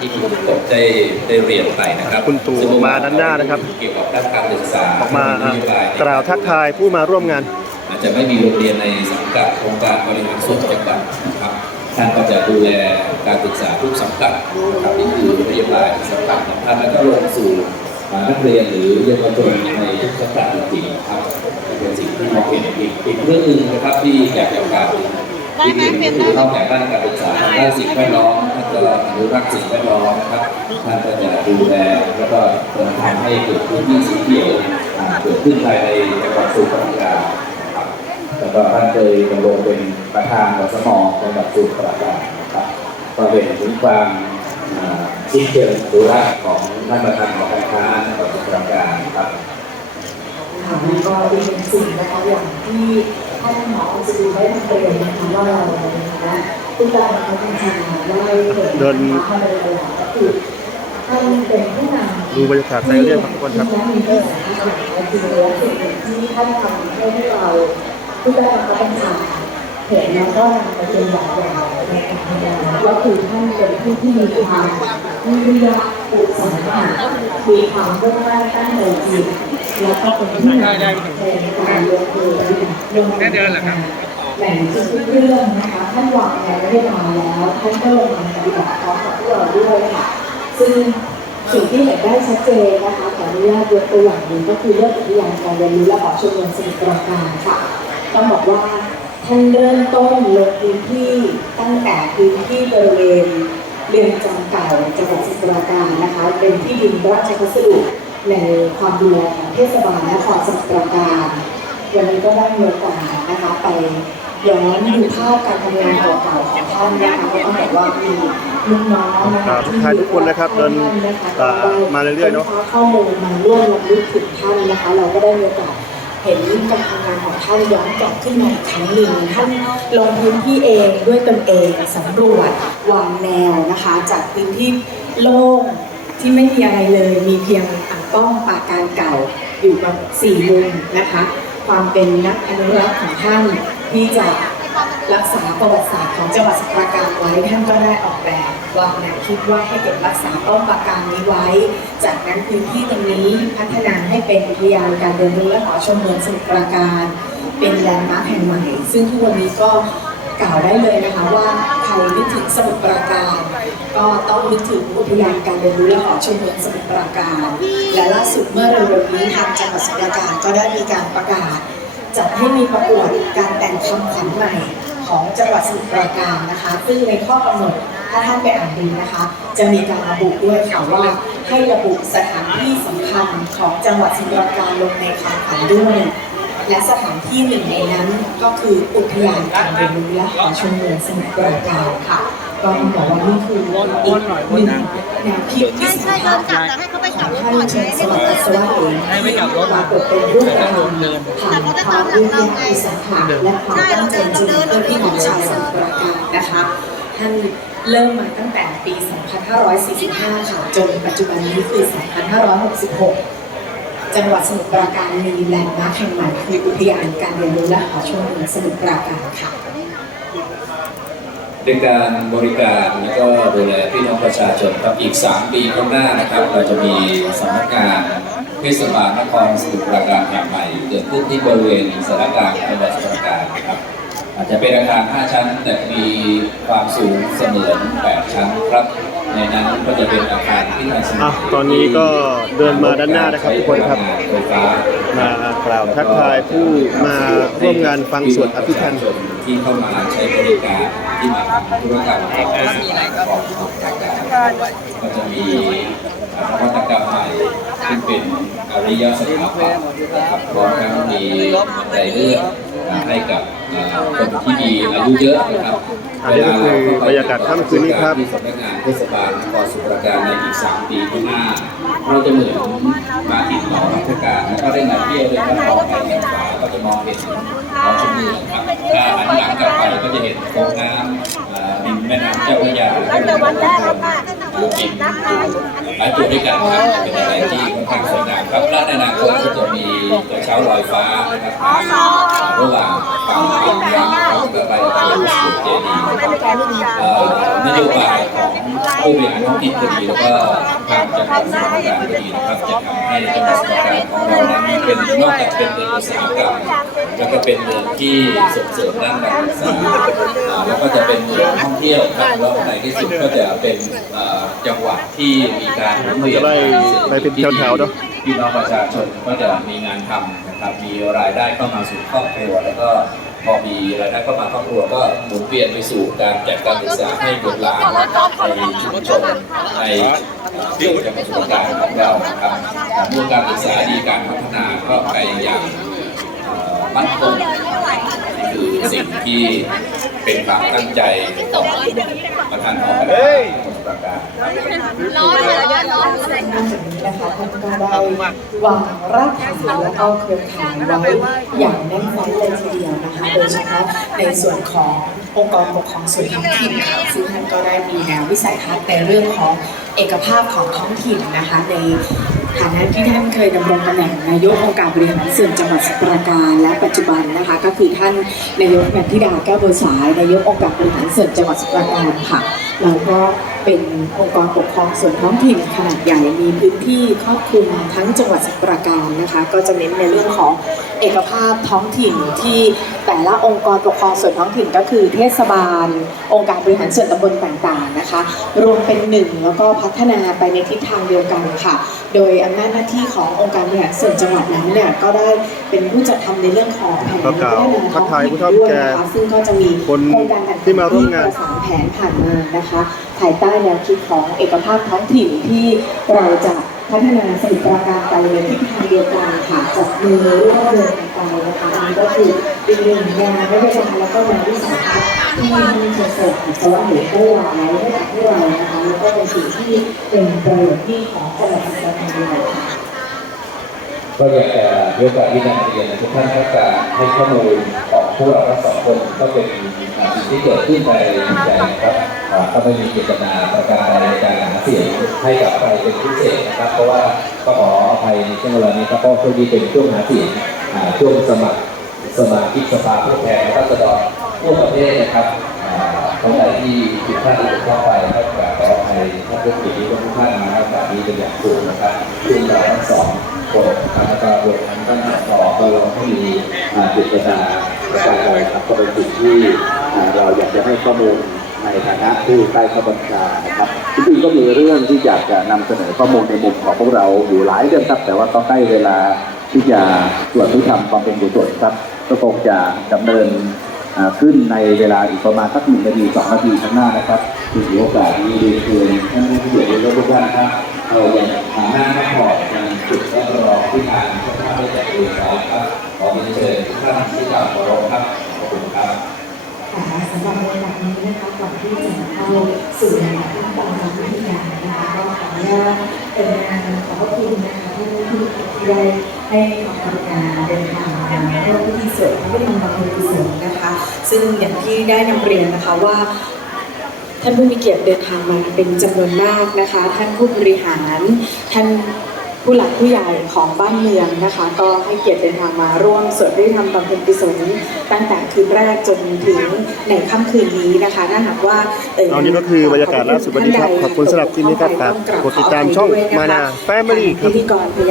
ที่คุณกบได้ได้เรียนไปนะครับคุณตู่ออกมาด้านหน้านะครับ เกี่ยวกับด้านการศึกษาออกมานโยบยกล่าวทักทายผู้มาร่วมงาน อาจจะไม่มีโรงเรียนในสังกัดองค์การบริหารส่วนจังหวัดนะครับท่านก็จะดูแลการศึกษาทุกสังกัดนะครับนี่คือนโยบายสังกัดของท่านแล้วก็ลงสู่นักเรียนหรือเยาวชนในทุกสังกัดจริงๆนะครับเป็นสิ่งที่มองเห็นอีกอีกเรื่องหนึ่งนะครับที่อยากจะกล่าวถึง ที่ดีคือนอกจากด้านการศึกษาด้านสิ่งแวดล้อมท่านก็อนุรักษ์สิ่งแวดล้อมนะครับท่านก็จะดูแลแล้วก็ทำให้เกิดพื้นที่สีเขียวเกิดขึ้นภายในจังหวัดสุพรราการนะครับแล้วก็ท่านเคยดำรงเป็นประธานกสมจังหวัดสุพรราการนะครับก็เห็นถึงความคิดเชิงดูแลของท่านประธานของการค้าจังหวัดสุพรราการครับค่ะแล้ก็อีกหนึ่งสิ่งนะคะอย่างที่ ท่านหมอจะดูได้ทำเรียนนะคะว่าเราในฐานะผู้การบังคับบัญชาได้เห็นเดินนะคะมาโดยตลอดก็คือท่านเป็นผู้นำดูบรรยากาศไซเรียนครับทุกคนครับและมีที่สำคัญและคือและสิ่งหนึ่งที่ท่านทำให้พวกเราผู้การบังคับบัญชาเห็นแล้วก็นำไปเป็นแบบอย่างในการทำงานก็คือท่านเป็นผู้ที่มีความวิริยะอุตสาหะมีความมุ่งมั่นตั้งใจจริงแล้วก็เป็นผู้นำในการลงมือ ลงมือทำงานแบ่งทุกเรื่องนะคะท่านวางแผนไว้เรียบร้อยแล้วท่านก็ลงมือปฏิบัติพร้อมกับพวกเราด้วยค่ะ ซึ่งสิ่งที่เห็นได้ชัดเจนนะคะขออนุญาตยกตัวอย่างหนึ่งก็คือเรื่องอุทยานการเรียนรู้และหอชุมรมสมุทรปราการค่ะต้องบอกว่าท่านเริ่มต้นลงพื้นที่ตั้งแต่พื้นที่บริเวณเรือนจำเก่าจังหวัดสมุทรปราการนะคะ เป็นที่ดินราชพัสดุในความดูแลของเทศบาลนครสมุทรปราการ วันนี้ก็ได้มีโอกาสนะคะไปย้อนดูภาพการทำงานเก่าๆของท่านนะคะก็ต้องบอกว่ามีลูกน้องนะคะทุกท่านทุกคนนะครับเดินอ่ามาเรื่อยๆเนอะค้ข้อมูลมาร่วมรำลึกถึงท่านนะคะ เราก็ได้มีโอกาสเห็นการทำงานของท่านย้อนกลับขึ้นมาอีกครั้งหนึ่งท่านลงพื้นที่เองด้วยตนเองสำรวจวางแนวนะคะ จากพื้นที่โล่งที่ไม่มีอะไรเลย มีเพียงอ่างป้องปราการเก่าอยู่กับสี่มุมนะคะ ความเป็นนักอนุรักษ์ของท่านที่จะรักษาประวัติศาสตร์ของจังหวัดสมุทรปราการไว้ท่านก็ได้ออกแบบวางแนวคิดว่าให้เก็บรักษาต้นปราการนี้ไว้ จากนั้นพื้นที่ตรงนี้พัฒนาให้เป็นอุทยานการเดินรู้และหอชมเมืองสมุทรปราการ เป็นแลนด์มาร์คแห่งใหม่ ซึ่งทุกวันนี้ก็ กล่าวได้เลยนะคะว่าใครนึกถึงสมุทรปราการ ก็ต้องนึกถึงอุทยานการเดินรู้และหอชมเมือสมุทรปราการ และล่าสุดเมื่อเร็วๆนี้ทางจังหวัดสมุทรปราการก็ได้มีการประกาศจัดให้มีประกวดการแต่งคำขวัญใหม่ของจังหวัดสมุทรปราการนะคะ ซึ่งในข้อกำหนดถ้าท่านไปอ่านดูนะคะ จะมีการระบุด้วยค่ะว่าให้ระบุสถานที่สำคัญของจังหวัดสมุทรปราการลงในคำขวัญด้วย และสถานที่หนึ่งในนั้นก็คืออุทยานการเรียนรู้และหอชมเมืองสมุทรปราการค่ะ ก็ต้องบอกว่านี่คืออีกหนึ่งแนวคิดที่ไม่ใช่สำเดิคัญนกลับแต่ให้เขาไปกลับรถท่านก่อนเชิญสวัสดิ์สวัสดิ์เองให้ไม่กลับรถปรากฏเป็นรูปธรรมผ่านความวิทยาอุตสาหะและความตั้งใจจริงเพื่อพี่น้องชาวสมุทรปราการนะคะท่านเริ่มมาตั้งแต่ปี 2545 ค่ะ จนปัจจุบันนี้คือ 2566 จังหวัดสมุทรปราการมีแลนด์มาร์คแห่งใหม่คืออุทยานการเรียนรู้และหอชมเมืองสมุทรปราการค่ะในการบริการและก็ดูแลพี่น้องประชาชนครับอีก 3 ปีข้างหน้านะครับ เราจะมีสำนักงานเทศบาลนครสมุทรปราการแห่งใหม่เกิดขึ้นที่บริเวณสารกลางจังหวัดสมุทรปราการนะครับอาจจะเป็นอาคาร 5 ชั้น แต่มีความสูงเสมือน 8 ชั้นครับ ในนั้นก็จะเป็นอาคารที่ทันสมัอะยตอนนี้ก็เดินมาด้านหน้านะครับทุกคนครับ ไฟฟ้ามากล่าวทักทายผู้มาร่วมงานฟังสวดอภิธรรม ที่เข้ามาใช้บริการที่มาทำธุรกรรมของของของรายการก็จะมีนวัตกรรมใหม่ซึ่งเป็นอริยสถาปัตย์นะครับรวมทั้งมีบันไดเลื่อนให้กับคนที่มีอายุเยอะนะครับ อันนี้ก็คือบรรยากาศค่ำคืนนี้ครับที่สำนักงานเทศบาลนครสมุทรปราการในอีก 3 ปีข้างหน้า เราจะเหมือนมาติดต่อราชการแล้วก็ได้มาเที่ยวด้วยกันต่อไปทางขวาก็จะมองเห็นท้องชมเมืองครับถ้าหันหลังกลับไปก็จะเห็นโค้งน้ำเอ่อริมแม่น้ำเจ้าพระยาตั้งแต่วันแรกแล้วค่ะดูกินหลายจุดด้วยกันครับเป็นอะไรที่ค่อนข้างสวยงามครับและในอนาคตก็จะมีกระเช้าลอยฟ้านะครับ ระหว่างฝั่งอินเดียกับไปอำเภอสุดเจดีนโยบายของผู้บริหารท้องถิ่นก็ดีแล้วก็ทางจังหวัดสมุทรปราการก็ดีนะครับจะทำให้จังหวัดสมุทรปราการของเรานั้นเป็นนอกจากเป็นเมืองอุตสาหกรรมแล้วก็เป็นเมืองที่ส่งเสริมด้านการศึกษาแล้วก็จะเป็นเมืองท่องเที่ยวครับแล้วในที่สุดก็จะเป็นจังหวัดที่มีการหมุนเวียนจะได้ไปเป็นแถวๆเนอะ พี่น้องประชาชนก็จะมีงานทำนะครับมีรายได้เข้ามาสู่ครอบครัวแล้วก็พอมีรายได้เข้ามาครอบครัวก็หมุนเวียนไปสู่การจัดการศึกษาให้บุตรหลานในชุมชนในที่จังหวัดสมุทรปราการของเรานะครับเมื่อการศึกษาดีการพัฒนาก็ไปอย่างมั่นคงคือสิ่งที่เป็นความตั้งใจของประธานของ คณะสมุทรปราการนอกจากนี้นะคะท่านก็ได้วางรากฐานและก็เครือข่ายไว้อย่างแน่นแฟ้นเลยทีเดียวนะคะโดยเฉพาะในส่วนขององค์กรปกครองส่วนท้องถิ่นค่ะซึ่งท่านก็ได้มีแนววิสัยทัศน์ในเรื่องของเอกภาพของท้องถิ่นนะคะในฐานะที่ท่านเคยดำรงตำแหน่งนายกองค์การบริหารส่วนจังหวัดสมุทรปราการและปัจจุบันนะคะ ก็คือท่านนายกนันทิดาแก้วบัวสายนายกองค์การบริหารส่วนจังหวัดสมุทรปราการค่ะเราก็เป็นองค์กรปกครองส่วนท้องถิ่นขนาดใหญ่มีพื้นที่ครอบคลุมทั้งจังหวัดสมุทรปราการนะคะ ก็จะเน้นในเรื่องของเอกภาพท้องถิ่นที่แต่ละองค์กรปกครองส่วนท้องถิ่นก็คือเทศบาล องค์การบริหารส่วนตำบลต่างๆนะคะ รวมเป็นหนึ่งแล้วก็พัฒนาไปในทิศทางเดียวกันค่ะ โดยอำนาจหน้าที่ขององค์การบริหารส่วนจังหวัดนั้นเนี่ยก็ได้เป็นผู้จัดทำในเรื่องของแผนกาวพัฒนาทักทายผู้เฒ่าด้วยนะคะซึ่งก็จะมีคนโครงการต่างๆที่มาร่วมงานประสานแผนผ่านมานะคะ ภายใต้แนวคิดของเอกภาพท้องถิ่นที่เราจะพัฒนาสมุทรปราการไปในทิศทางเดียวกันค่ะจับมือร่วมมือกันไปนะคะอันนี้ก็คือเป็นหนึ่งงานนโยบายแล้วก็งานวิสัยทัศน์ที่มีจะเสริมสวัสดิการไว้ให้กับพวกเรานะคะแล้วก็เป็นสิ่งที่เป็นประโยชน์ที่ของจังหวัดสมุทราการเราค่ะก็อยากจะยกโอกาสที่นำเรียนทุกท่านให้การให้ข้อมูลของพวกเราทั้งสองคนก็เป็น ที่เกิดขึ้นในจิตใจครับอ่าก็ไม่มีเจตนาประการใดในการหาเสียงให้กับใครเป็นพิเศษนะครับ เพราะว่าก็ขออภัยในช่วงเวลานี้ครับเพราะช่วงนี้เป็นช่วงหาเสียงช่วงสมัครสมาชิกสภาผู้แทนรัษฎรทั่วประเทศนะครับอ่าท่านใดที่ผิดพลาดหรือเข้าไปก็กราบขออภัยท่านผู้ผิดที่ทุกท่านมาณแบบนี้เป็นอย่างสูงนะครับซึ่งเราทั้งสองคนนะครับแล้วก็รวมทั้งท่านผอก็เราก็มีอ่าเจตนาประการใดครับก็เป็นสิ่งที่ เราอยากจะให้ข้อมูลในฐานะผู้ใต้ข้าบัญชานะครับจริงๆก็มีเรื่องที่อยากจะนำเสนอข้อมูลในมุมของพวกเราอยู่หลายเรื่องครับ แต่ว่าก็ใกล้เวลาที่จะตรวจผู้ทำความเป็นกุศลครับก็คงจะดำเนินขึ้นในเวลาอีกประมาณสักหนึ่งนาทีสองนาทีข้างหน้านะครับถือโอกาสนี้เรียนเชิญท่านผู้เกียรติทุกท่านครับเราอยังหาหน้าไม่พอยังจุดและรอที่ทางเจ้าภาพได้จัดเตรียมไว้ครับขอเรียนเชิญทุกท่านที่กล่าวขอรบครับขอบคุณครับ ค่ะสำหรับในวันนี้นะคะก่อนที่จะเข้าสู่ในขั้นตอนการพิจารณานะคะก็ขออนุญาตเป็นงานขอบพระคุณนะคะที่ที่ได้ให้ความกรุณาเดินทางมาร่วมพิธีสวดพระพิธรรมบำเพ็ญกุศลนะคะ ซึ่งอย่างที่ได้นำเรียนนะคะว่าท่านผู้มีเกียรติเดินทางมาเป็นจำนวนมากนะคะ ท่านผู้บริหาร ท่าน ผู้หลักผู้ใหญ่ของบ้านเมืองนะคะ ก็ให้เกียรติเดินทางมาร่วมสวดพระพิธรรมบำเพ็ญกุศลตั้งแต่คืนแรกจนถึงในค่ำคืนนี้นะคะถ้าหากว่าเอ่ยเอานี่ก็คือบรรยากาศล่าสุดวันนี้ครับขอบคุณสำหรับที่นี้ครับฝากกดติดตามช่องมานา Family ครับพิธีกรพยา